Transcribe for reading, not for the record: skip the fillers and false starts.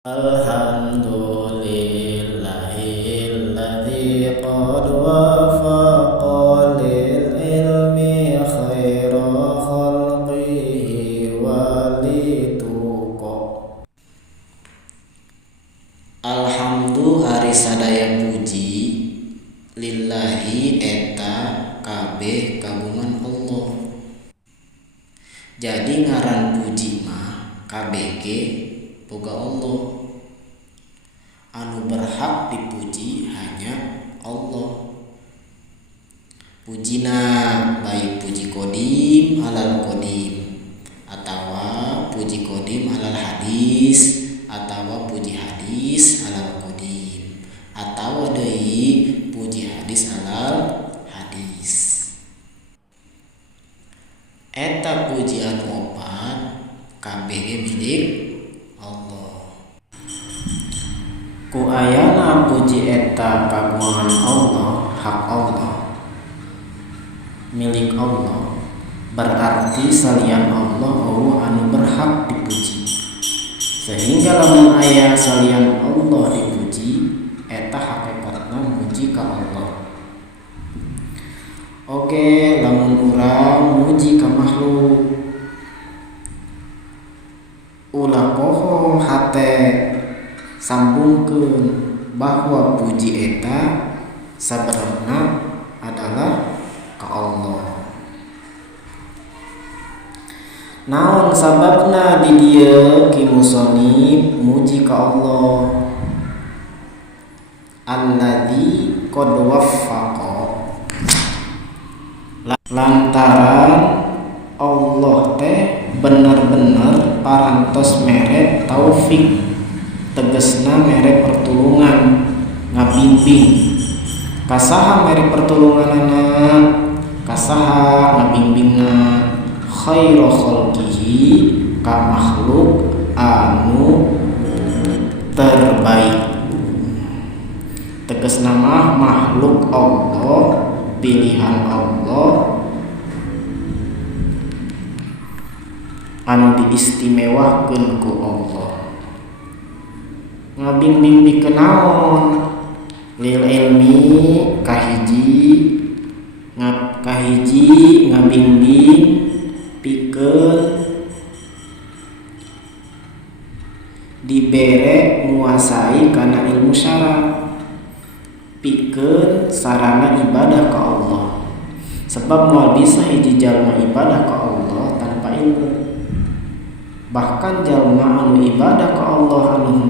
Alhamdulillahilladzi qad wafaqa lil ilmi khaira khalqihi walituqa. Alhamdu ari sadaya puji lillahi eta kabeh kagungan Allah. Jadi ngaran puji mah kabeh ge boga Allah. Anu berhak dipuji hanya Allah. Pujina baik puji kodim alal kodim, atawa puji kodim alal hadis, atawa puji hadis alal kodim, atawa deui puji hadis alal hadis. Eta puji anu opat kabeh ge milik Allah. Ku ayana puji eta kagungan Allah, hak Allah, milik Allah, berarti salian Allah anu berhak dipuji. Sehingga lamun aya salian Allah dipuji, eta hakikatna muji ka Allah. Oke, lamun urang muji ka makhluk, ulah poho hate sambungkeun bahwa puji eta sabarana adalah ka Allah. Naon sababna di dieu ki musannif muji ka Allah? Alladzi qad waffaqa, lantaran Allah teh bener-bener parantos mere taufik, tegesna mere pertulungan, ngabimbing. Kasaha mere pertulunganana, kasaha ngabimbingna, khairu khalqihi, ka makhluk anu terbaik. Tegesna mah makhluk Allah, pilihan Allah anu diistimewakeun ku Allah. Ngabimbing pikeun naon? Lil ilmi kahiji ngabimbing pikeun dibere nguasai kana ilmu syara, pikeun sarana ibadah ka Allah. Sebab moal bisa hiji jalma ibadah ka Allah tanpa ilmu. Bahkan jalma anu ibadah ka Allah anu